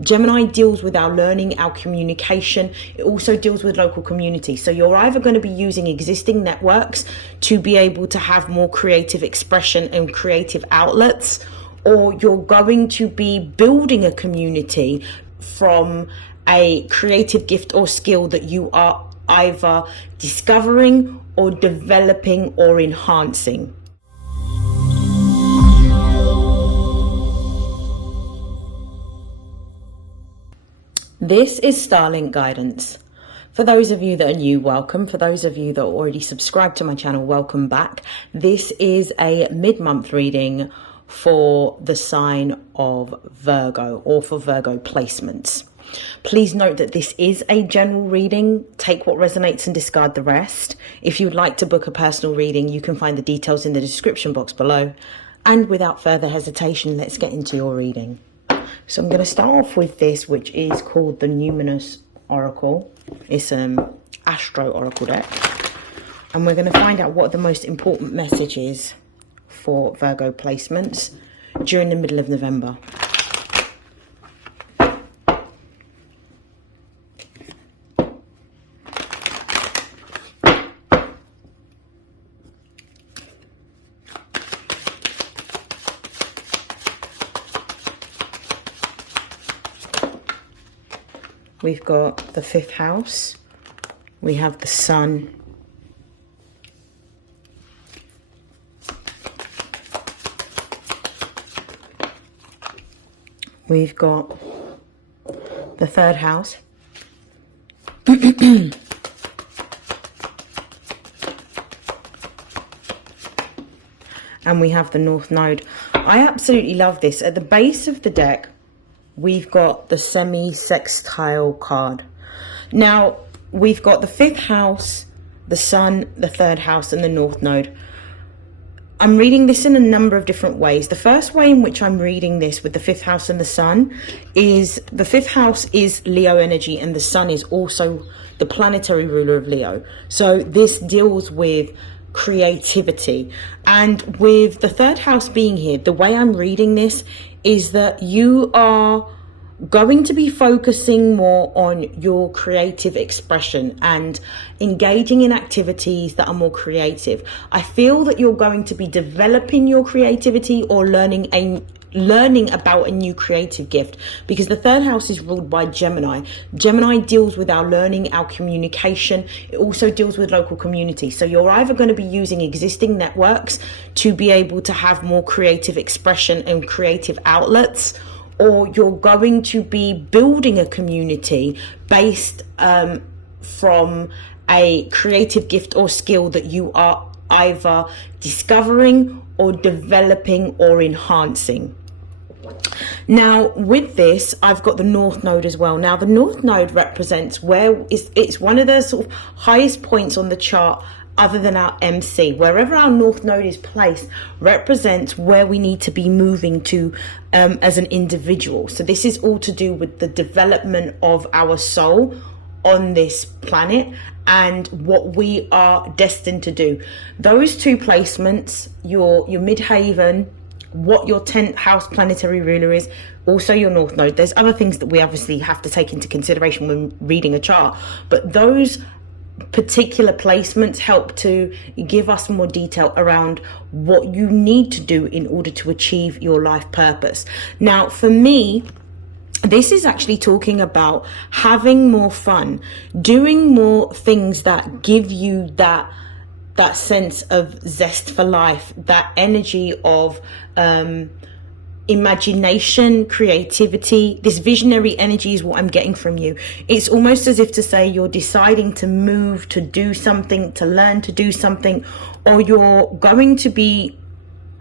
Gemini deals with our learning, our communication. It also deals with local community. So you're either going to be using existing networks to be able to have more creative expression and creative outlets, or you're going to be building a community from a creative gift or skill that you are either discovering or developing or enhancing. This is StarLink guidance. For those of you that are new, welcome. For those of you that are already subscribed to my channel, welcome back. This is a mid-month reading for the sign of Virgo, or for Virgo placements. Please note that this is a general reading. Take what resonates and discard the rest. If you would like to book a personal reading, you can find the details in the description box below. And without further hesitation, let's get into your reading. So I'm going to start off with this, which is called the Numinous Oracle. It's an Astro Oracle deck. And we're going to find out what the most important message is for Virgo placements during the middle of November. We've got the 5th house, we have the sun, we've got the 3rd house, and we have the North Node. I absolutely love this. At the base of the deck, we've got the semi-sextile card. Now, we've got the 5th house, the sun, the 3rd house, and the North Node. I'm reading this in a number of different ways. The first way in which I'm reading this with the 5th house and the sun is the 5th house is Leo energy, and the sun is also the planetary ruler of Leo. So this deals with creativity. And with the 3rd house being here, the way I'm reading this is that you are going to be focusing more on your creative expression and engaging in activities that are more creative. I feel that you're going to be developing your creativity or learning about a new creative gift, because the 3rd house is ruled by Gemini. Gemini deals with our learning, our communication. It also deals with local community. So you're either going to be using existing networks to be able to have more creative expression and creative outlets, or you're going to be building a community based from a creative gift or skill that you are either discovering or developing or enhancing. Now, with this, I've got the North Node as well. Now, the North Node represents it's one of the sort of highest points on the chart other than our MC. Wherever our North Node is placed represents where we need to be moving to as an individual. So this is all to do with the development of our soul on this planet and what we are destined to do. Those two placements, your midhaven, what your 10th house planetary ruler is, also your North Node. There's other things that we obviously have to take into consideration when reading a chart, but those particular placements help to give us more detail around what you need to do in order to achieve your life purpose. Now, for me, this is actually talking about having more fun, doing more things that give you that sense of zest for life, that energy of imagination, creativity. This visionary energy is what I'm getting from you. It's almost as if to say you're deciding to move, to do something, to learn to do something, or you're going to be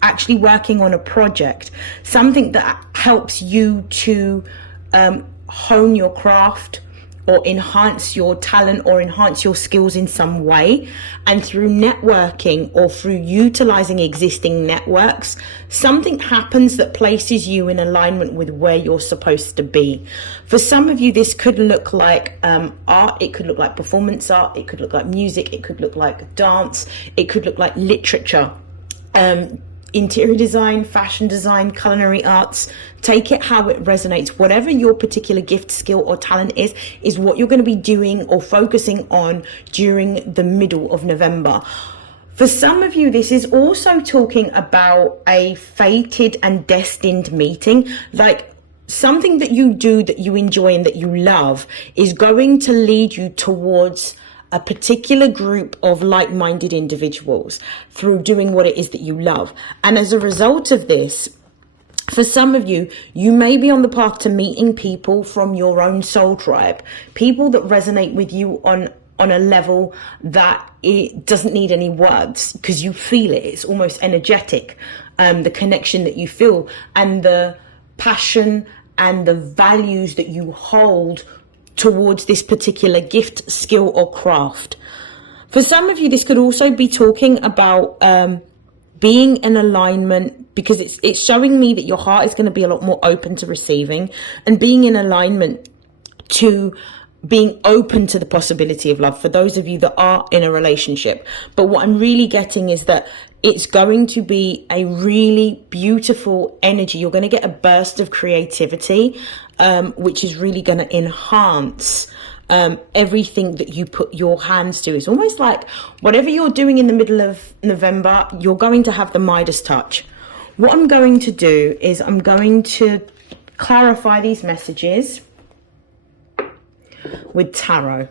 actually working on a project, something that helps you to hone your craft or enhance your talent or enhance your skills in some way. And through networking or through utilizing existing networks, something happens that places you in alignment with where you're supposed to be. For some of you, this could look like art, it could look like performance art, it could look like music, it could look like dance, it could look like literature. interior design, fashion design, culinary arts. Take it how it resonates. Whatever your particular gift, skill or talent is what you're going to be doing or focusing on during the middle of November. For some of you, this is also talking about a fated and destined meeting, like something that you do that you enjoy and that you love is going to lead you towards a particular group of like-minded individuals through doing what it is that you love. And as a result of this, for some of you, you may be on the path to meeting people from your own soul tribe, people that resonate with you on a level that it doesn't need any words, because you feel it. It's almost energetic, the connection that you feel and the passion and the values that you hold towards this particular gift, skill or craft. For some of you, this could also be talking about being in alignment, because it's showing me that your heart is going to be a lot more open to receiving and being in alignment to being open to the possibility of love for those of you that are in a relationship. But what I'm really getting is that it's going to be a really beautiful energy. You're going to get a burst of creativity, which is really going to enhance everything that you put your hands to. It's almost like whatever you're doing in the middle of November, you're going to have the Midas touch. What I'm going to do is I'm going to clarify these messages with tarot.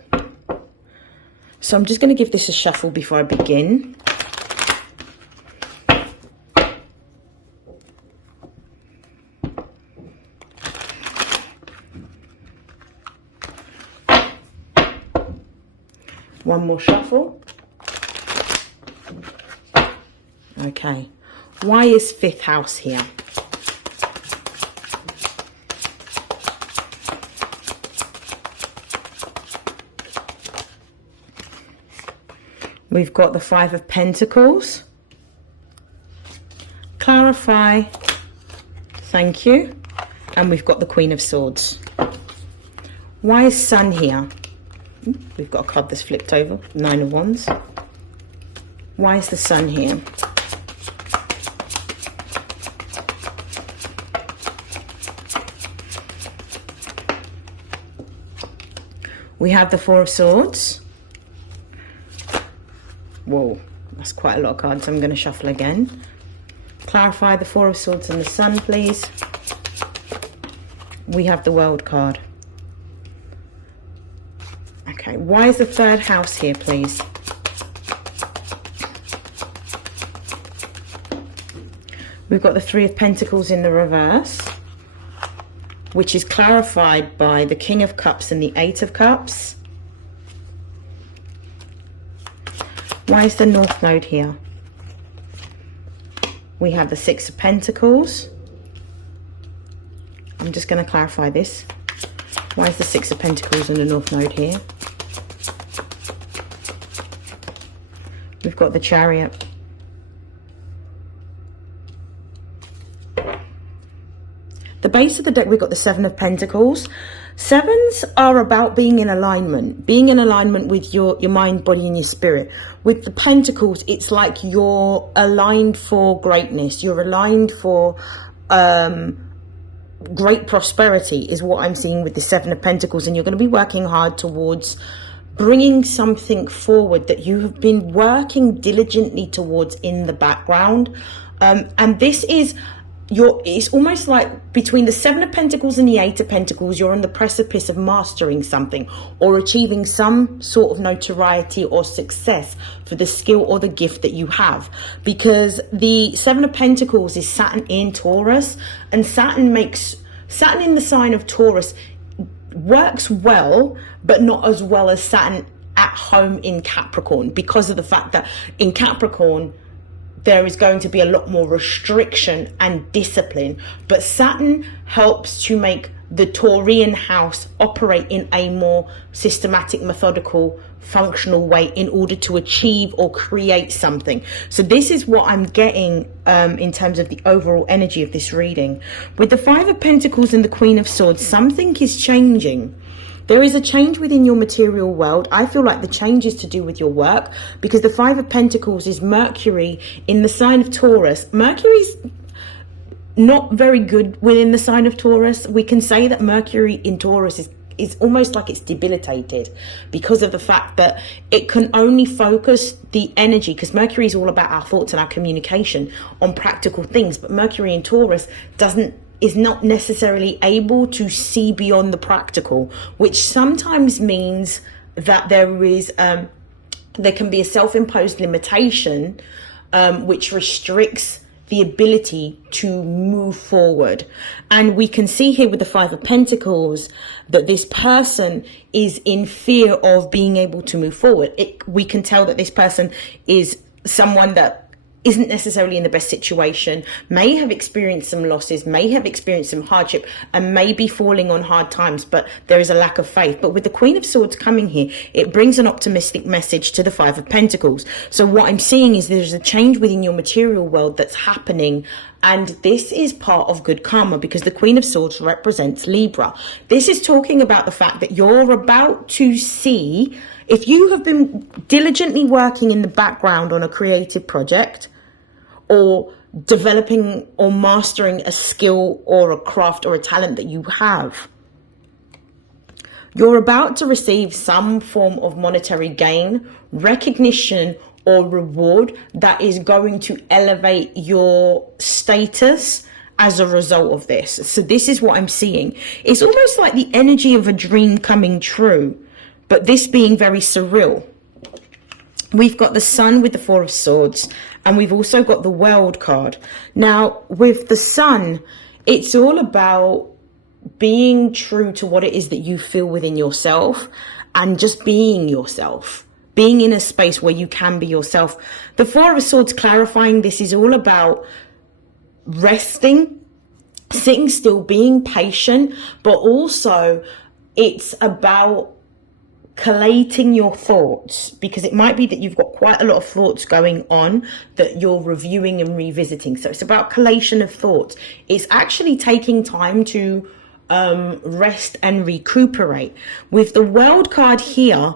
So I'm just going to give this a shuffle before I begin. One more shuffle. Okay. Why is fifth house here? We've got the Five of Pentacles. Clarify. Thank you. And we've got the Queen of Swords. Why is Sun here? We've got a card that's flipped over. Nine of Wands. Why is the Sun here? We have the Four of Swords. Whoa, that's quite a lot of cards. I'm going to shuffle again. Clarify the Four of Swords and the Sun, please. We have the World card. Okay, why is the third house here, please? We've got the Three of Pentacles in the reverse, which is clarified by the King of Cups and the Eight of Cups. Why is the North Node here? We have the Six of Pentacles. I'm just going to clarify this. Why is the Six of Pentacles and the North Node here? We've got the Chariot. The base of the deck, we've got the Seven of Pentacles. Sevens are about being in alignment with your mind, body and your spirit. With the Pentacles, it's like you're aligned for greatness. You're aligned for great prosperity is what I'm seeing with the Seven of Pentacles. And you're going to be working hard towards bringing something forward that you have been working diligently towards in the background. And this is it's almost like between the Seven of Pentacles and the Eight of Pentacles, you're on the precipice of mastering something or achieving some sort of notoriety or success for the skill or the gift that you have. Because the Seven of Pentacles is Saturn in Taurus, and Saturn in the sign of Taurus works well, but not as well as Saturn at home in Capricorn, because of the fact that in Capricorn there is going to be a lot more restriction and discipline, but Saturn helps to make the Taurian house operate in a more systematic, methodical, functional way in order to achieve or create something. So this is what I'm getting in terms of the overall energy of this reading. With the Five of Pentacles and the Queen of Swords, something is changing. There is a change within your material world. I feel like the change is to do with your work, because the Five of Pentacles is Mercury in the sign of Taurus. Mercury's not very good within the sign of Taurus. We can say that Mercury in Taurus is almost like it's debilitated, because of the fact that it can only focus the energy, because Mercury is all about our thoughts and our communication on practical things, but Mercury in Taurus is not necessarily able to see beyond the practical, which sometimes means that there can be a self-imposed limitation which restricts the ability to move forward. And we can see here with the Five of Pentacles that this person is in fear of being able to move forward. We can tell that this person is someone that isn't necessarily in the best situation, may have experienced some losses, may have experienced some hardship, and may be falling on hard times, but there is a lack of faith. But with the Queen of Swords coming here, it brings an optimistic message to the Five of Pentacles. So what I'm seeing is there's a change within your material world that's happening, and this is part of good karma, because the Queen of Swords represents Libra. This is talking about the fact that you're about to see, if you have been diligently working in the background on a creative project, or developing or mastering a skill or a craft or a talent that you have, you're about to receive some form of monetary gain, recognition, or reward that is going to elevate your status as a result of this. So this is what I'm seeing. It's almost like the energy of a dream coming true, but this being very surreal. We've got the Sun with the Four of Swords, and we've also got the World card. Now, with the Sun, it's all about being true to what it is that you feel within yourself, and just being yourself, being in a space where you can be yourself. The Four of Swords clarifying this is all about resting, sitting still, being patient, but also it's about collating your thoughts, because it might be that you've got quite a lot of thoughts going on that you're reviewing and revisiting. So it's about collation of thoughts. It's actually taking time to rest and recuperate. With the World card here,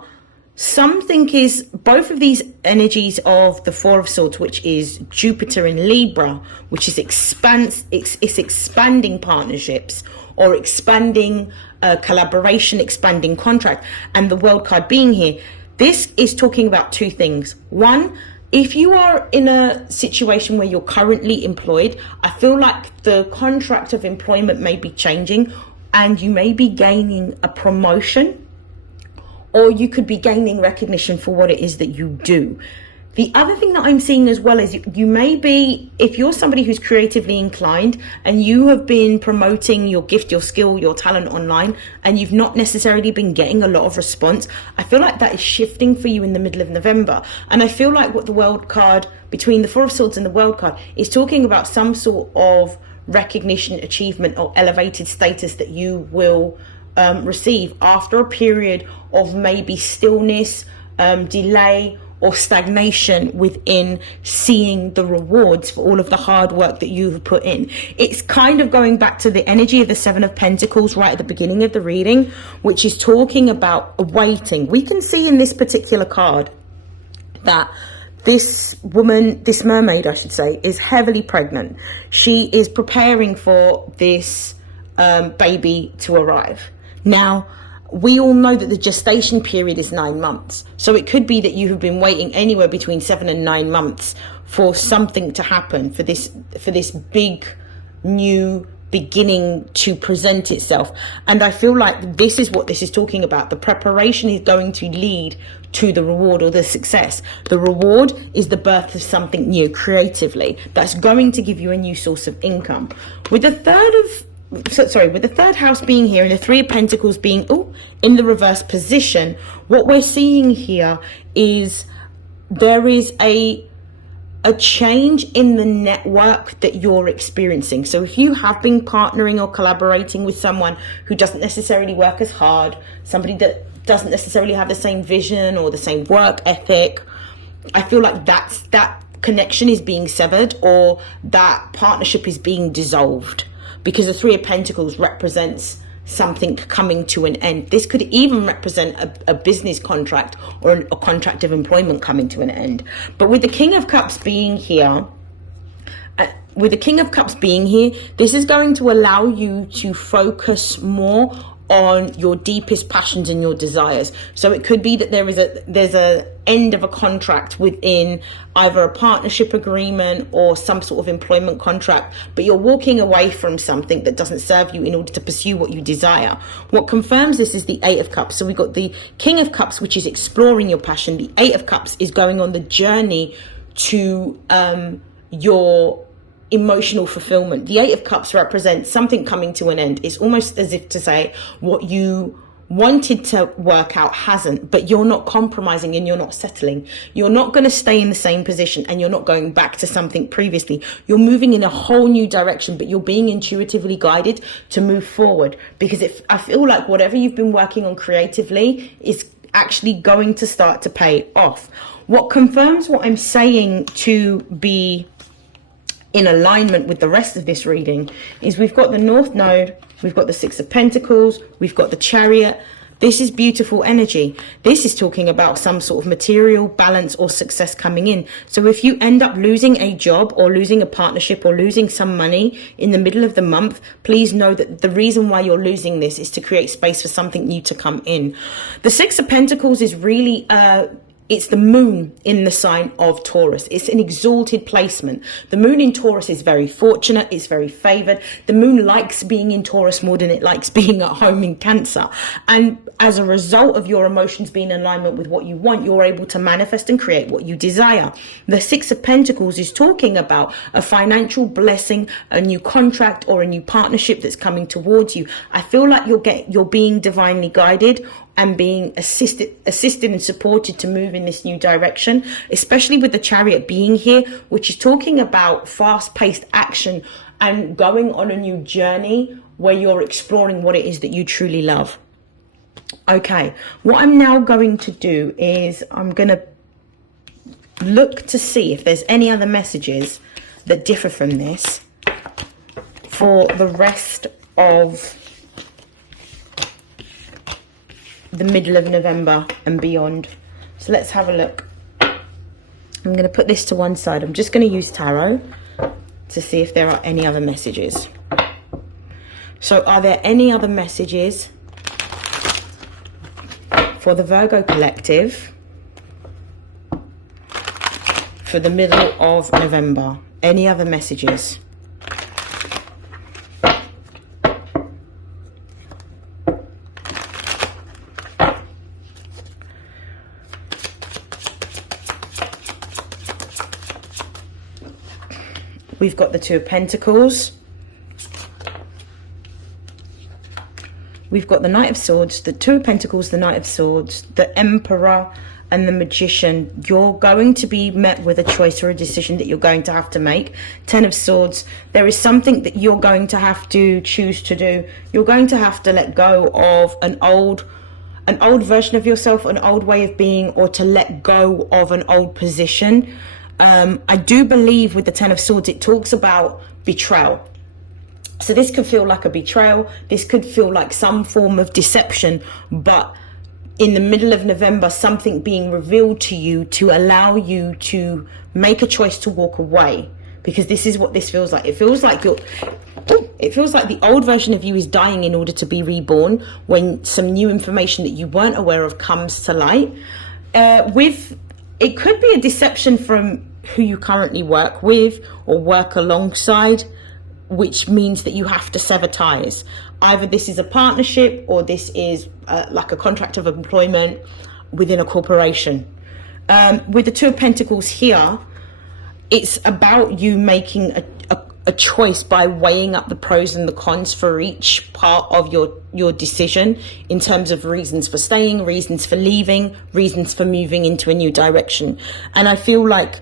something is, both of these energies of the Four of Swords, which is Jupiter in Libra, which is it's expanding partnerships, or expanding collaboration, expanding contract, and the World card being here, this is talking about two things. One, if you are in a situation where you're currently employed, I feel like the contract of employment may be changing, and you may be gaining a promotion, or you could be gaining recognition for what it is that you do. The other thing that I'm seeing as well is you may be, if you're somebody who's creatively inclined and you have been promoting your gift, your skill, your talent online, and you've not necessarily been getting a lot of response, I feel like that is shifting for you in the middle of November. And I feel like what the World card, between the Four of Swords and the World card, is talking about some sort of recognition, achievement, or elevated status that you will receive after a period of maybe stillness, delay, or stagnation within seeing the rewards for all of the hard work that you've put in. It's kind of going back to the energy of the Seven of Pentacles right at the beginning of the reading, which is talking about waiting. We can see in this particular card that this woman, this mermaid, I should say, is heavily pregnant. She is preparing for this baby to arrive. Now, we all know that the gestation period is 9 months. So it could be that you have been waiting anywhere between 7 and 9 months for something to happen, for this big new beginning to present itself. And I feel like this is what this is talking about. The preparation is going to lead to the reward or the success. The reward is the birth of something new creatively that's going to give you a new source of income. With the third house being here and the Three of Pentacles being in the reverse position, what we're seeing here is there is a change in the network that you're experiencing. So if you have been partnering or collaborating with someone who doesn't necessarily work as hard, somebody that doesn't necessarily have the same vision or the same work ethic, I feel like that connection is being severed, or that partnership is being dissolved. Because the Three of Pentacles represents something coming to an end. This could even represent a business contract or a contract of employment coming to an end. But with the King of Cups being here, this is going to allow you to focus more on your deepest passions and your desires. So it could be that there's a end of a contract within either a partnership agreement or some sort of employment contract, but you're walking away from something that doesn't serve you in order to pursue what you desire. What confirms this is the Eight of Cups. So we've got the King of Cups, which is exploring your passion. The Eight of Cups is going on the journey to your emotional fulfillment. The Eight of Cups represents something coming to an end. It's almost as if to say what you wanted to work out hasn't, but you're not compromising and you're not settling. You're not going to stay in the same position and you're not going back to something previously. You're moving in a whole new direction, but you're being intuitively guided to move forward, because I feel like whatever you've been working on creatively is actually going to start to pay off. What confirms what I'm saying to be in alignment with the rest of this reading is we've got the North Node, we've got the Six of Pentacles, we've got the Chariot. This is beautiful energy. This is talking about some sort of material balance or success coming in. So if you end up losing a job or losing a partnership or losing some money in the middle of the month, please know that the reason why you're losing this is to create space for something new to come in. The Six of Pentacles is really it's the moon in the sign of Taurus. It's an exalted placement. The moon in Taurus is very fortunate. It's very favored. The moon likes being in Taurus more than it likes being at home in Cancer. And as a result of your emotions being in alignment with what you want, you're able to manifest and create what you desire. The Six of Pentacles is talking about a financial blessing, a new contract or a new partnership that's coming towards you. I feel like you're being divinely guided and being assisted and supported to move in this new direction, especially with the Chariot being here, which is talking about fast-paced action and going on a new journey where you're exploring what it is that you truly love. Okay, what I'm now going to do is I'm going to look to see if there's any other messages that differ from this for the rest of the middle of November and beyond. So let's have a look. I'm going to put this to one side. I'm just going to use tarot to see if there are any other messages. So are there any other messages for the Virgo collective for the middle of November? Any other messages? We've got the Two of Pentacles. We've got the Knight of Swords, the Two of Pentacles, the Knight of Swords, the Emperor and the Magician. You're going to be met with a choice or a decision that you're going to have to make. Ten of Swords. There is something that you're going to have to choose to do. You're going to have to let go of an old version of yourself, an old way of being, or to let go of an old position. I do believe with the Ten of Swords, it talks about betrayal. So this could feel like a betrayal. This could feel like some form of deception. But in the middle of November, something being revealed to you to allow you to make a choice to walk away. Because this is what this feels like. It feels like the old version of you is dying in order to be reborn when some new information that you weren't aware of comes to light. It could be a deception from who you currently work with or work alongside, which means that you have to sever ties. Either this is a partnership or this is like a contract of employment within a corporation. With the Two of Pentacles here, it's about you making a choice by weighing up the pros and the cons for each part of your decision in terms of reasons for staying, reasons for leaving, reasons for moving into a new direction. And I feel like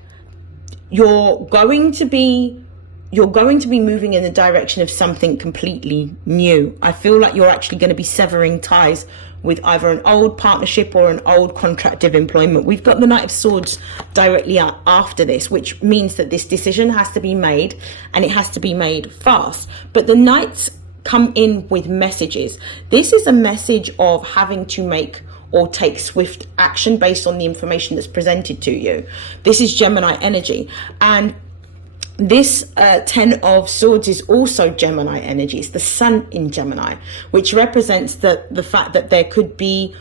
you're going to be moving in the direction of something completely new. I feel like you're actually going to be severing ties with either an old partnership or an old contract of employment. We've got the Knight of Swords directly after this, which means that this decision has to be made and it has to be made fast. But the Knights come in with messages. This is a message of having to make or take swift action based on the information that's presented to you. This is Gemini energy. And this 10 of Swords is also Gemini energy. It's the sun in Gemini, which represents the fact that there could be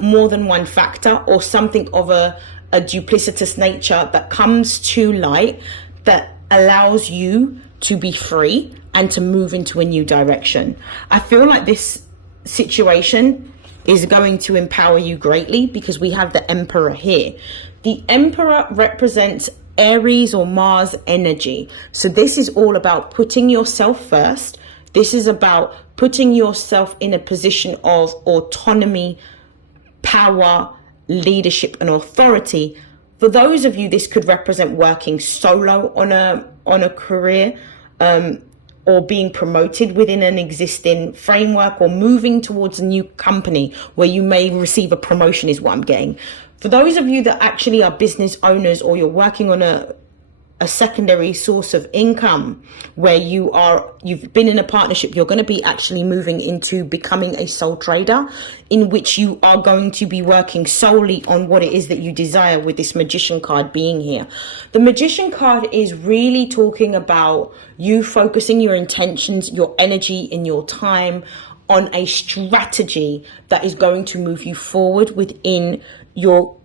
more than one factor or something of a duplicitous nature that comes to light that allows you to be free and to move into a new direction. I feel like this situation is going to empower you greatly because we have the Emperor here. The Emperor represents Aries or Mars energy. So this is all about putting yourself first. This is about putting yourself in a position of autonomy, power, leadership, and authority. For those of you, this could represent working solo on a career, or being promoted within an existing framework, or moving towards a new company where you may receive a promotion is what I'm getting. For those of you that actually are business owners, or you're working on a secondary source of income where you've been in a partnership, you're going to be actually moving into becoming a sole trader, in which you are going to be working solely on what it is that you desire, with this Magician card being here. The Magician card is really talking about you focusing your intentions, your energy, and your time on a strategy that is going to move you forward within your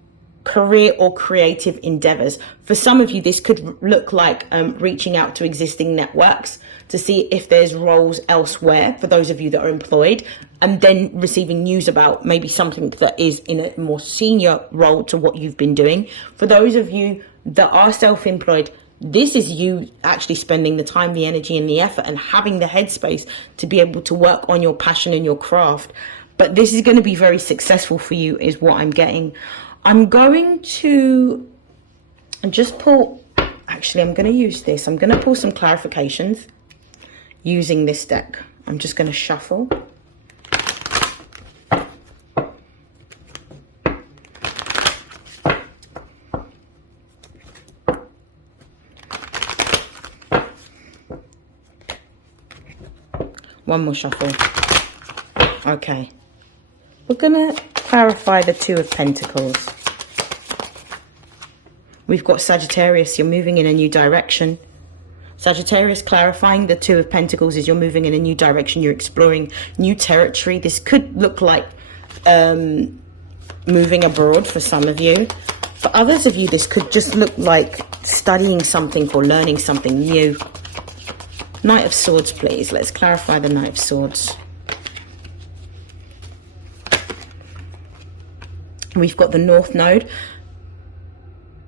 career or creative endeavors. For some of you, this could look like reaching out to existing networks to see if there's roles elsewhere for those of you that are employed, and then receiving news about maybe something that is in a more senior role to what you've been doing. For those of you that are self-employed, this is you actually spending the time, the energy, and the effort, and having the headspace to be able to work on your passion and your craft. But this is going to be very successful for you, is what I'm getting. I'm going to just pull, actually I'm going to use this. I'm going to pull some clarifications using this deck. I'm just going to shuffle. One more shuffle. Okay. We're going to clarify the Two of Pentacles. We've got Sagittarius, you're moving in a new direction. Sagittarius, clarifying the Two of Pentacles is you're moving in a new direction, you're exploring new territory. This could look like moving abroad for some of you. For others of you, this could just look like studying something or learning something new. Knight of Swords, please. Let's clarify the Knight of Swords. We've got the North Node.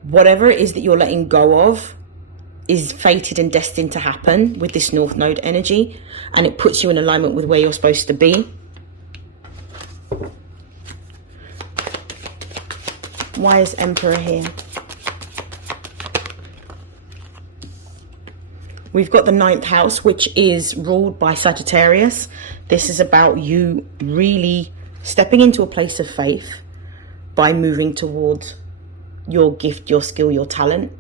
Whatever it is that you're letting go of is fated and destined to happen with this North Node energy, and it puts you in alignment with where you're supposed to be. Why is Emperor here? We've got the 9th house, which is ruled by Sagittarius. This is about you really stepping into a place of faith by moving towards your gift, your skill, your talent,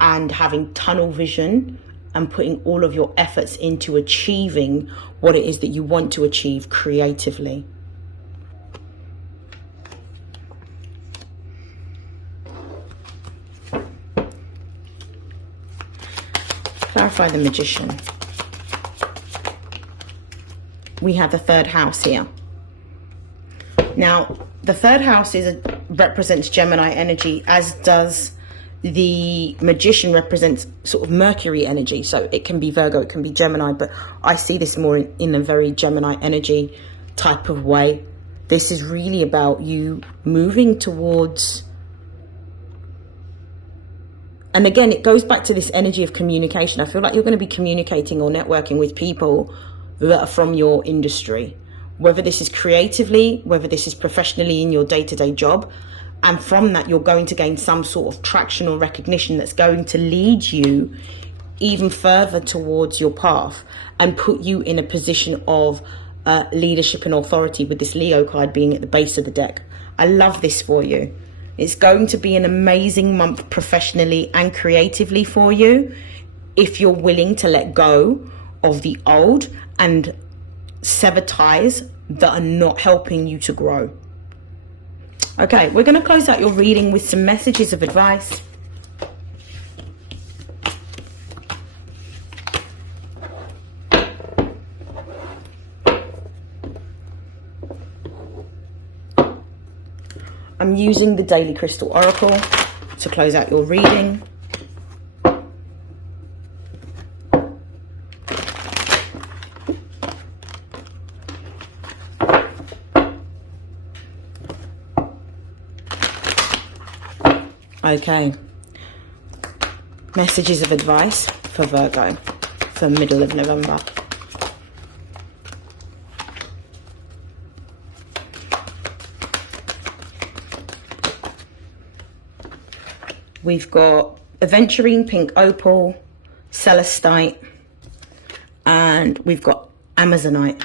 and having tunnel vision and putting all of your efforts into achieving what it is that you want to achieve creatively. Clarify the Magician. We have the 3rd house here. Now, the 3rd house represents Gemini energy, as does the Magician represents sort of Mercury energy. So it can be Virgo, it can be Gemini, but I see this more in a very Gemini energy type of way. This is really about you moving towards, and again, it goes back to this energy of communication. I feel like you're going to be communicating or networking with people that are from your industry, whether this is creatively, whether this is professionally in your day-to-day job. And from that, you're going to gain some sort of traction or recognition that's going to lead you even further towards your path and put you in a position of leadership and authority, with this Leo card being at the base of the deck. I love this for you. It's going to be an amazing month professionally and creatively for you if you're willing to let go of the old and sever ties that are not helping you to grow. Okay, we're going to close out your reading with some messages of advice. I'm using the Daily Crystal Oracle to close out your reading. Okay, messages of advice for Virgo for middle of November. We've got Aventurine, Pink Opal, Celestite, and we've got Amazonite.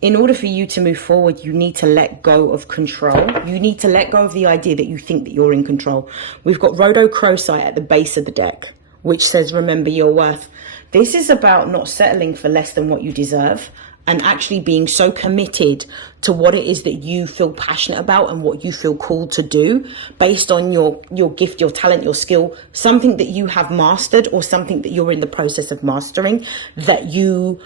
In order for you to move forward, you need to let go of control. You need to let go of the idea that you think that you're in control. We've got Rhodochrosite at the base of the deck, which says, remember your worth. This is about not settling for less than what you deserve and actually being so committed to what it is that you feel passionate about and what you feel called to do based on your gift, your talent, your skill, something that you have mastered or something that you're in the process of mastering, that you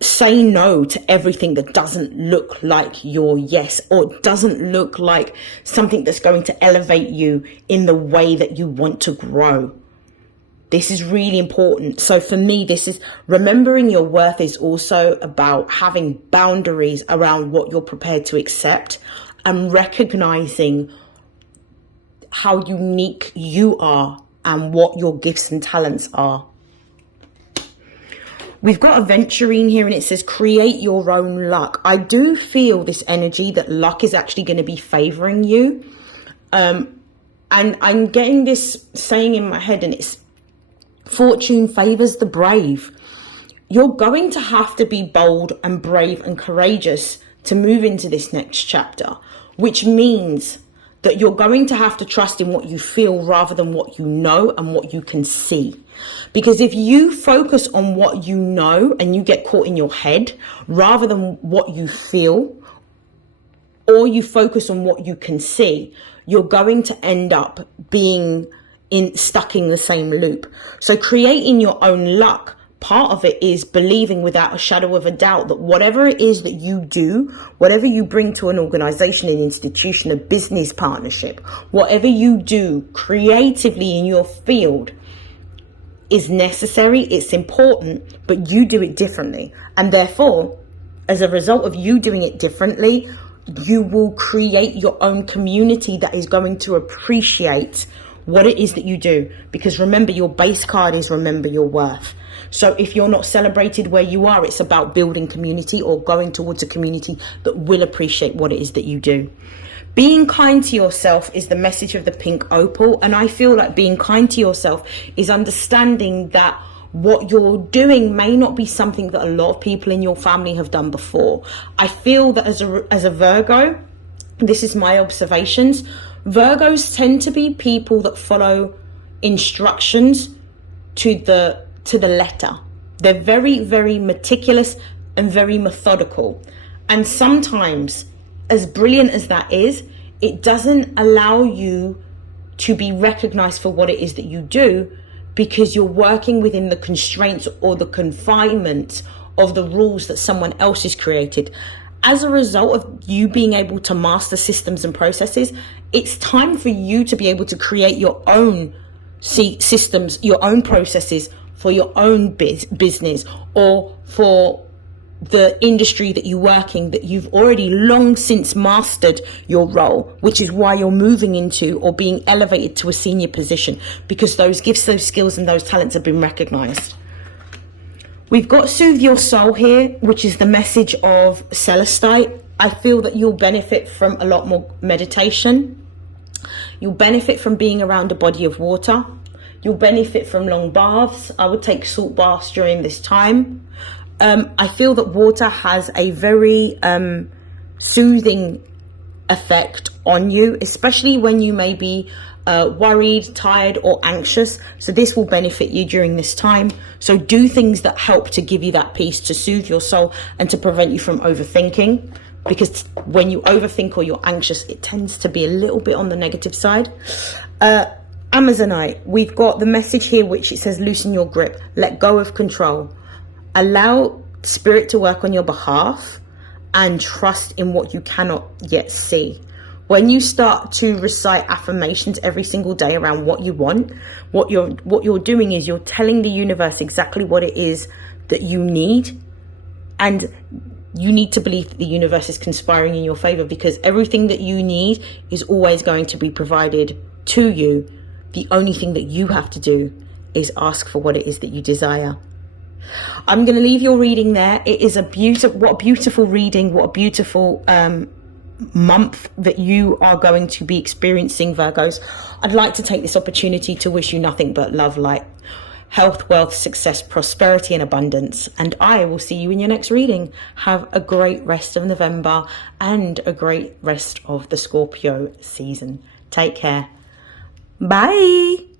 say no to everything that doesn't look like your yes, or doesn't look like something that's going to elevate you in the way that you want to grow. This is really important. So for me, this is remembering your worth is also about having boundaries around what you're prepared to accept and recognizing how unique you are and what your gifts and talents are. We've got Aventurine here and it says create your own luck. I do feel this energy that luck is actually going to be favoring you. And I'm getting this saying in my head, and it's fortune favors the brave. You're going to have to be bold and brave and courageous to move into this next chapter, which means that you're going to have to trust in what you feel rather than what you know and what you can see. Because if you focus on what you know and you get caught in your head rather than what you feel, or you focus on what you can see, you're going to end up being stuck in the same loop. So creating your own luck, part of it is believing without a shadow of a doubt that whatever it is that you do, whatever you bring to an organization, an institution, a business partnership, whatever you do creatively in your field is necessary, it's important, but you do it differently. And therefore, as a result of you doing it differently, you will create your own community that is going to appreciate what it is that you do. Because remember, your base card is remember your worth. So if you're not celebrated where you are, it's about building community or going towards a community that will appreciate what it is that you do. Being kind to yourself is the message of the Pink Opal. And I feel like being kind to yourself is understanding that what you're doing may not be something that a lot of people in your family have done before. I feel that as a Virgo, this is my observations, Virgos tend to be people that follow instructions to the letter. They're very, very meticulous and very methodical. And sometimes, as brilliant as that is, it doesn't allow you to be recognized for what it is that you do, because you're working within the constraints or the confinement of the rules that someone else has created. As a result of you being able to master systems and processes, it's time for you to be able to create your own systems, your own processes for your own business or for the industry that you work in, that you've already long since mastered your role, which is why you're moving into or being elevated to a senior position, because those gifts, those skills and those talents have been recognized. We've got Soothe Your Soul here, which is the message of Celestite. I feel that you'll benefit from a lot more meditation. You'll benefit from being around a body of water. You'll benefit from long baths. I would take salt baths during this time. I feel that water has a very soothing effect on you, especially when you may be worried, tired, or anxious. So this will benefit you during this time. So do things that help to give you that peace, to soothe your soul, and to prevent you from overthinking. Because when you overthink or you're anxious, it tends to be a little bit on the negative side. Amazonite, we've got the message here, which it says, loosen your grip, let go of control, allow spirit to work on your behalf, and trust in what you cannot yet see. When you start to recite affirmations every single day around what you want, what you're doing is you're telling the universe exactly what it is that you need. And you need to believe that the universe is conspiring in your favor, because everything that you need is always going to be provided to you. The only thing that you have to do is ask for what it is that you desire. I'm going to leave your reading there. It is what a beautiful reading, what a beautiful month that you are going to be experiencing, Virgos. I'd like to take this opportunity to wish you nothing but love, light, health, wealth, success, prosperity, and abundance. And I will see you in your next reading. Have a great rest of November and a great rest of the Scorpio season. Take care. Bye.